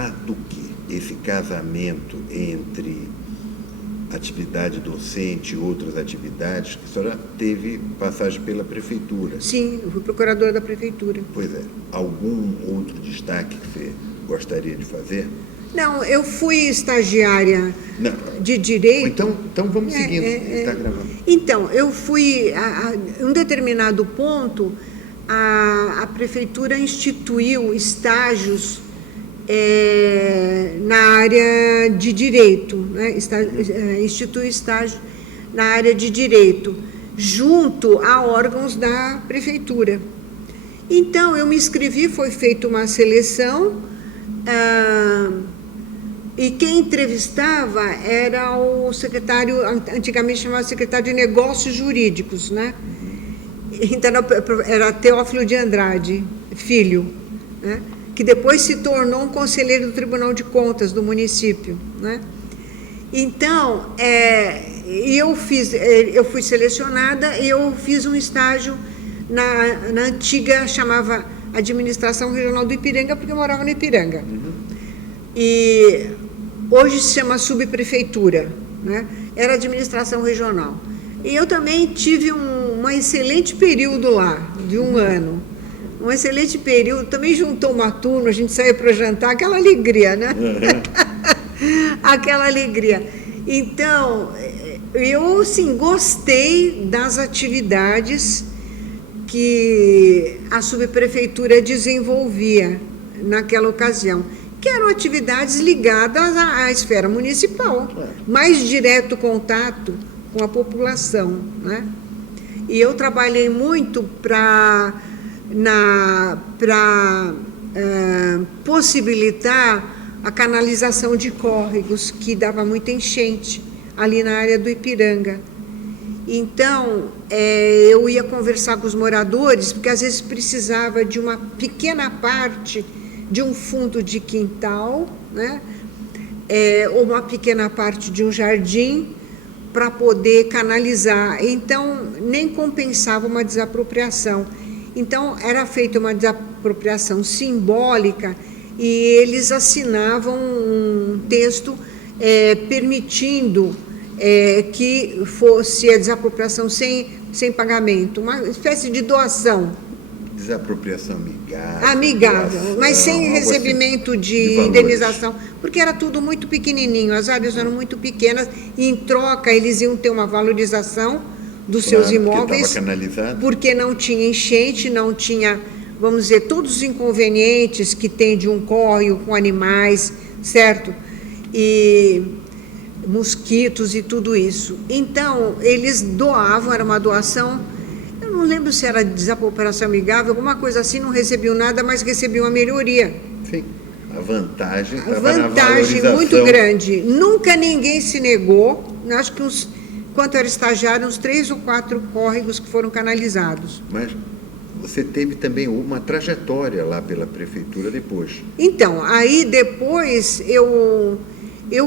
falar do que esse casamento entre atividade docente e outras atividades, que a senhora teve passagem pela prefeitura. Sim, eu fui procuradora da prefeitura. Pois é. Algum outro destaque que você gostaria de fazer? Não, eu fui estagiária de Direito. Então vamos seguindo, está gravando. Então, eu fui, em um determinado ponto, a prefeitura instituiu estágios na área de Direito, né? Instituiu estágio na área de Direito, junto a órgãos da prefeitura. Então, eu me inscrevi, foi feita uma seleção, e quem entrevistava era o secretário, antigamente chamava secretário de Negócios Jurídicos, né? Então, era Teófilo de Andrade, filho, né? Que depois se tornou um conselheiro do Tribunal de Contas do município, né? Então, eu fui selecionada e eu fiz um estágio na antiga, chamava Administração Regional do Ipiranga, porque eu morava no Ipiranga. E hoje se chama subprefeitura, né? Era administração regional. E eu também tive um excelente período lá, de um ano. Um excelente período, também juntou uma turma, a gente saía para jantar, aquela alegria, né? Aquela alegria. Então, eu, sim, gostei das atividades que a subprefeitura desenvolvia naquela ocasião, que eram atividades ligadas à esfera municipal, mais direto contato com a população, né? E eu trabalhei muito para possibilitar a canalização de córregos, que dava muita enchente ali na área do Ipiranga. Então, eu ia conversar com os moradores, porque às vezes precisava de uma pequena parte de um fundo de quintal, né? Ou uma pequena parte de um jardim, para poder canalizar. Então, nem compensava uma desapropriação. Então, era feita uma desapropriação simbólica e eles assinavam um texto permitindo que fosse a desapropriação sem pagamento, uma espécie de doação. Desapropriação amigável. Amigável, doação, mas sem recebimento de indenização, porque era tudo muito pequenininho, as áreas eram muito pequenas, e em troca eles iam ter uma valorização dos seus imóveis, porque não tinha enchente, não tinha, vamos dizer, todos os inconvenientes que tem de um córrego com animais, certo? E mosquitos e tudo isso. Então, eles doavam, era uma doação, eu não lembro se era desapropriação amigável, alguma coisa assim, não recebiam nada, mas recebiam uma melhoria. Sim, a vantagem estava na vantagem muito grande. Nunca ninguém se negou, acho que quando era estagiário, uns 3 ou 4 córregos que foram canalizados. Mas você teve também uma trajetória lá pela prefeitura depois. Então, aí depois eu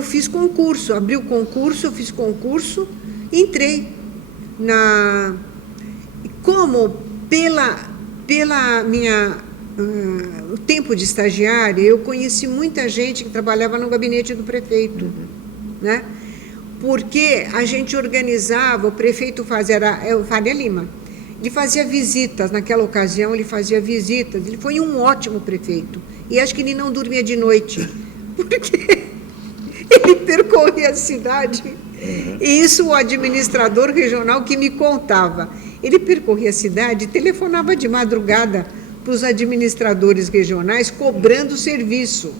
fiz concurso, abri o concurso, eu fiz concurso, entrei na... Como pela minha... o tempo de estagiária, eu conheci muita gente que trabalhava no gabinete do prefeito, né? Porque a gente organizava, o prefeito fazia, era o Faria Lima, ele fazia visitas, naquela ocasião ele fazia visitas, ele foi um ótimo prefeito, e acho que ele não dormia de noite, porque ele percorria a cidade, e isso o administrador regional que me contava, ele percorria a cidade e telefonava de madrugada para os administradores regionais cobrando serviço.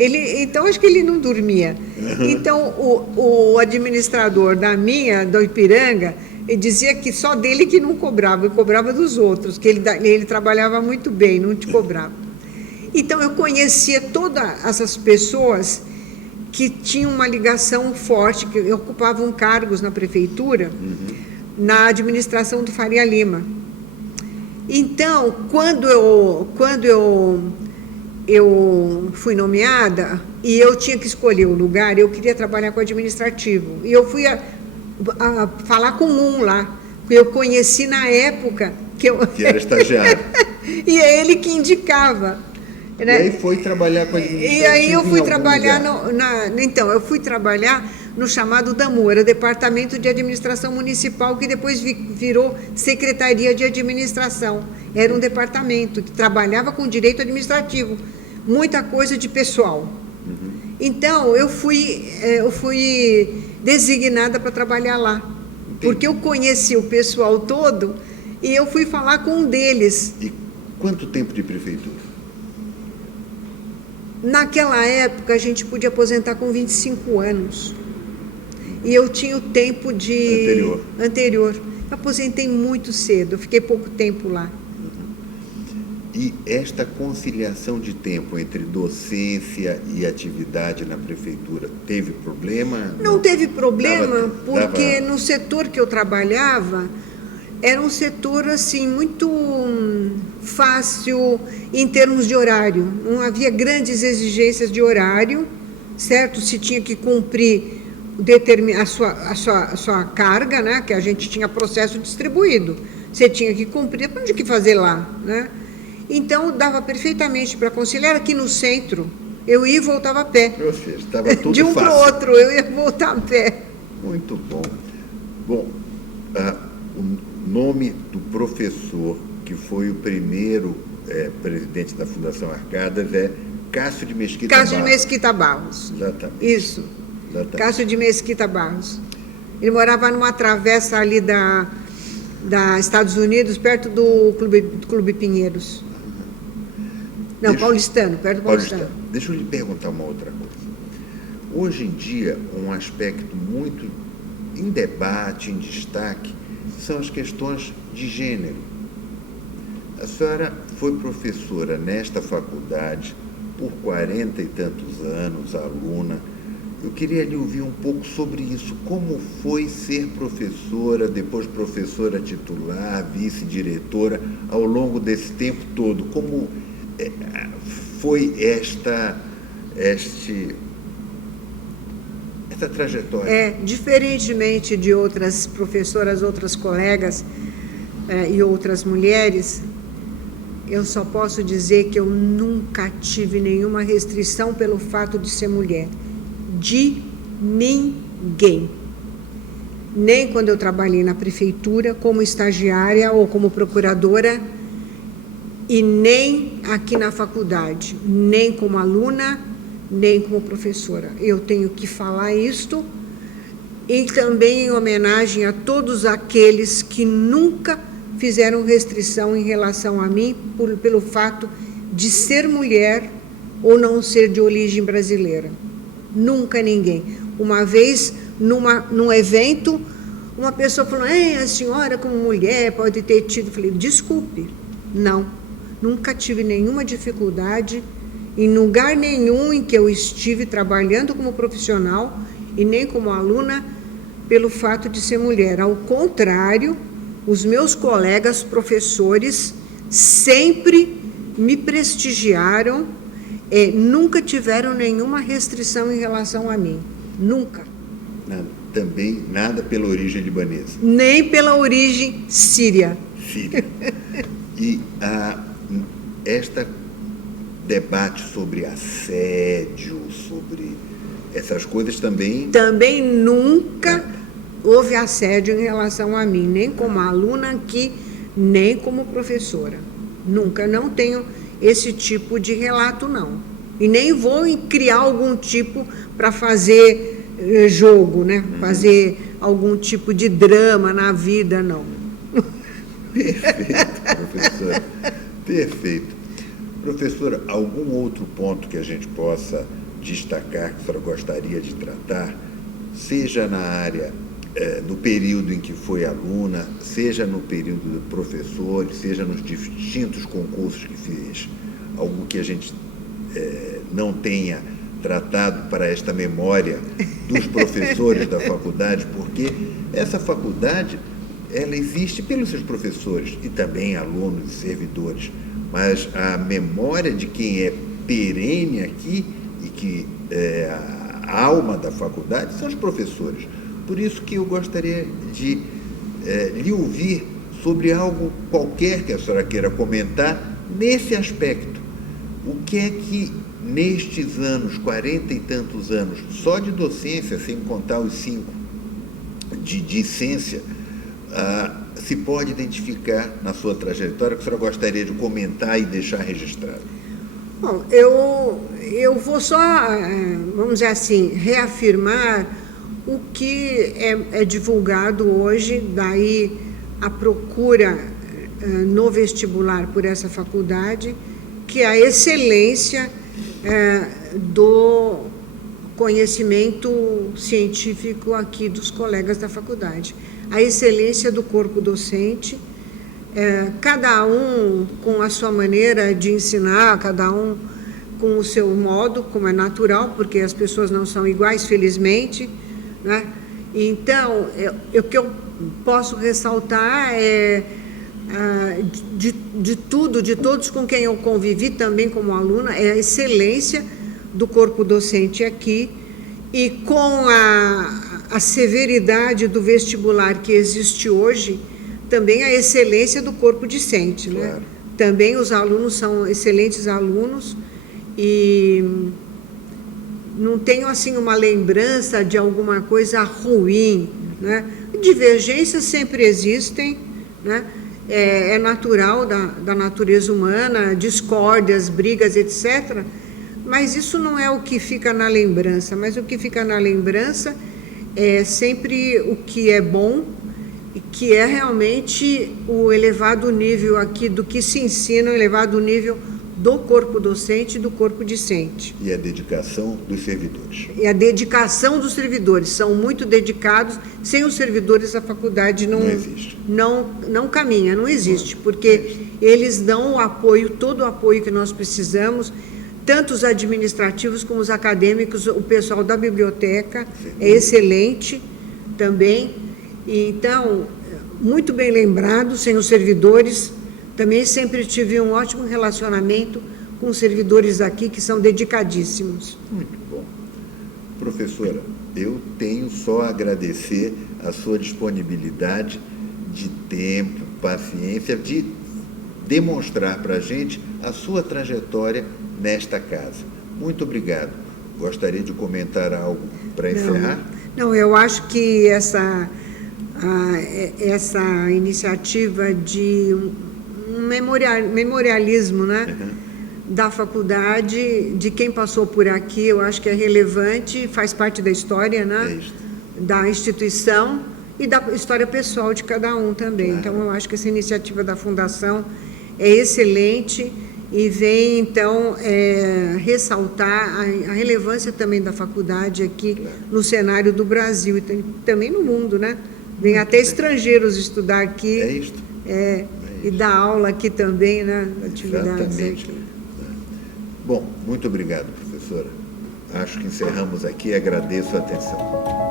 Então, acho que ele não dormia. Então, o administrador do Ipiranga, ele dizia que só dele que não cobrava, ele cobrava dos outros, que ele trabalhava muito bem, não te cobrava. Então, eu conhecia todas essas pessoas que tinham uma ligação forte, que ocupavam cargos na prefeitura, na administração do Faria Lima. Então, quando eu fui nomeada e eu tinha que escolher o lugar, eu queria trabalhar com administrativo. E eu fui a falar com um lá, que eu conheci na época que era estagiário. E é ele que indicava. E aí foi trabalhar com administrativo. E aí eu fui em algum trabalhar lugar. então, eu fui trabalhar no chamado DAMU, era Departamento de Administração Municipal, que depois virou Secretaria de Administração. Era um departamento que trabalhava com direito administrativo, muita coisa de pessoal. Então, eu fui designada para trabalhar lá, porque eu conheci o pessoal todo e eu fui falar com um deles. E quanto tempo de prefeitura? Naquela época, a gente podia aposentar com 25 anos. E eu tinha o tempo anterior. Eu aposentei muito cedo, eu fiquei pouco tempo lá. E esta conciliação de tempo entre docência e atividade na prefeitura, teve problema? Não teve problema, porque no setor que eu trabalhava, era um setor assim muito fácil em termos de horário. Não havia grandes exigências de horário, certo? Se tinha que cumprir a sua carga, né? Que a gente tinha processo distribuído. Você tinha que cumprir, não tinha que fazer lá, né? Então, dava perfeitamente para conciliar aqui no centro. Eu ia e voltava a pé. Ou seja, estava tudo de um para o outro, eu ia voltar a pé. Muito bom. Bom, o nome do professor que foi o primeiro presidente da Fundação Arcadas é Cássio de Mesquita Barros. Cássio de Mesquita Barros. Exatamente. Isso. Exatamente. Cássio de Mesquita Barros. Ele morava numa travessa ali da Estados Unidos, perto do Clube Pinheiros. Não, Paulistano, perto do Paulistano. Deixa eu lhe perguntar uma outra coisa. Hoje em dia, um aspecto muito em debate, em destaque, são as questões de gênero. A senhora foi professora nesta faculdade por 40 e tantos anos, aluna. Eu queria lhe ouvir um pouco sobre isso. Como foi ser professora, depois professora titular, vice-diretora, ao longo desse tempo todo? Como foi esta trajetória? Diferentemente de outras professoras, outras colegas e outras mulheres, eu só posso dizer que eu nunca tive nenhuma restrição pelo fato de ser mulher. De ninguém. Nem quando eu trabalhei na prefeitura como estagiária ou como procuradora, e nem aqui na faculdade, nem como aluna, nem como professora. Eu tenho que falar isto, e também em homenagem a todos aqueles que nunca fizeram restrição em relação a mim pelo fato de ser mulher ou não ser de origem brasileira. Nunca ninguém. Uma vez, num evento, uma pessoa falou, a senhora como mulher pode ter tido... Eu falei, desculpe, não. Nunca tive nenhuma dificuldade em lugar nenhum em que eu estive trabalhando como profissional e nem como aluna pelo fato de ser mulher. Ao contrário, os meus colegas professores sempre me prestigiaram, nunca tiveram nenhuma restrição em relação a mim. Nunca. Também nada pela origem libanesa? Nem pela origem síria. Síria. E este debate sobre assédio, sobre essas coisas também... Também nunca houve assédio em relação a mim, nem como aluna aqui, nem como professora. Nunca, não tenho esse tipo de relato, não. E nem vou criar algum tipo para fazer jogo, né? Fazer algum tipo de drama na vida, não. Perfeito, professora. Perfeito. Professora, algum outro ponto que a gente possa destacar, que a senhora gostaria de tratar, seja na área, no período em que foi aluna, seja no período de professor, seja nos distintos concursos que fez, algo que a gente não tenha tratado para esta memória dos professores da faculdade, porque essa faculdade, ela existe pelos seus professores e também alunos e servidores, mas a memória de quem é perene aqui e que é a alma da faculdade são os professores. Por isso que eu gostaria de lhe ouvir sobre algo qualquer que a senhora queira comentar nesse aspecto. O que é que, nestes anos, 40 e tantos anos, só de docência, sem contar os 5 de discência, se pode identificar na sua trajetória que a senhora gostaria de comentar e deixar registrado? Bom, eu vou só, vamos dizer assim, reafirmar o que é divulgado hoje, daí a procura no vestibular por essa faculdade, que é a excelência do conhecimento científico aqui dos colegas da faculdade, a excelência do corpo docente, cada um com a sua maneira de ensinar, cada um com o seu modo, como é natural, porque as pessoas não são iguais, felizmente, né? Então, o que eu posso ressaltar é de todos com quem eu convivi, também como aluna, é a excelência do corpo docente aqui, e com a severidade do vestibular que existe hoje, também a excelência do corpo discente, né? Claro. Também os alunos são excelentes alunos, e não tenho assim uma lembrança de alguma coisa ruim, né? Divergências sempre existem, né? É natural da natureza humana, discórdias, brigas, etc. Mas isso não é o que fica na lembrança, mas o que fica na lembrança é sempre o que é bom, e que é realmente o elevado nível aqui do que se ensina, o elevado nível do corpo docente e do corpo discente. E a dedicação dos servidores. E a dedicação dos servidores, são muito dedicados. Sem os servidores a faculdade não existe. Não caminha, não existe, porque eles dão o apoio, todo o apoio que nós precisamos, tanto os administrativos como os acadêmicos. O pessoal da biblioteca é excelente também. Então, muito bem lembrado, sem os servidores. Também sempre tive um ótimo relacionamento com os servidores aqui, que são dedicadíssimos. Muito bom. Professora, eu tenho só a agradecer a sua disponibilidade de tempo, paciência, de demonstrar para a gente a sua trajetória nesta casa. Muito obrigado. Gostaria de comentar algo para encerrar? Não, eu acho que essa iniciativa de memorialismo, né, da faculdade, de quem passou por aqui, eu acho que é relevante, faz parte da história, né, da instituição e da história pessoal de cada um também. Claro. Então, eu acho que essa iniciativa da Fundação é excelente e vem, então, ressaltar a relevância também da faculdade aqui, claro, no cenário do Brasil e também no mundo, né? Vem até estrangeiros estudar aqui. É isto. E dar aula aqui também, né? Atividades. Exatamente. Aqui. Bom, muito obrigado, professora. Acho que encerramos aqui e agradeço a atenção.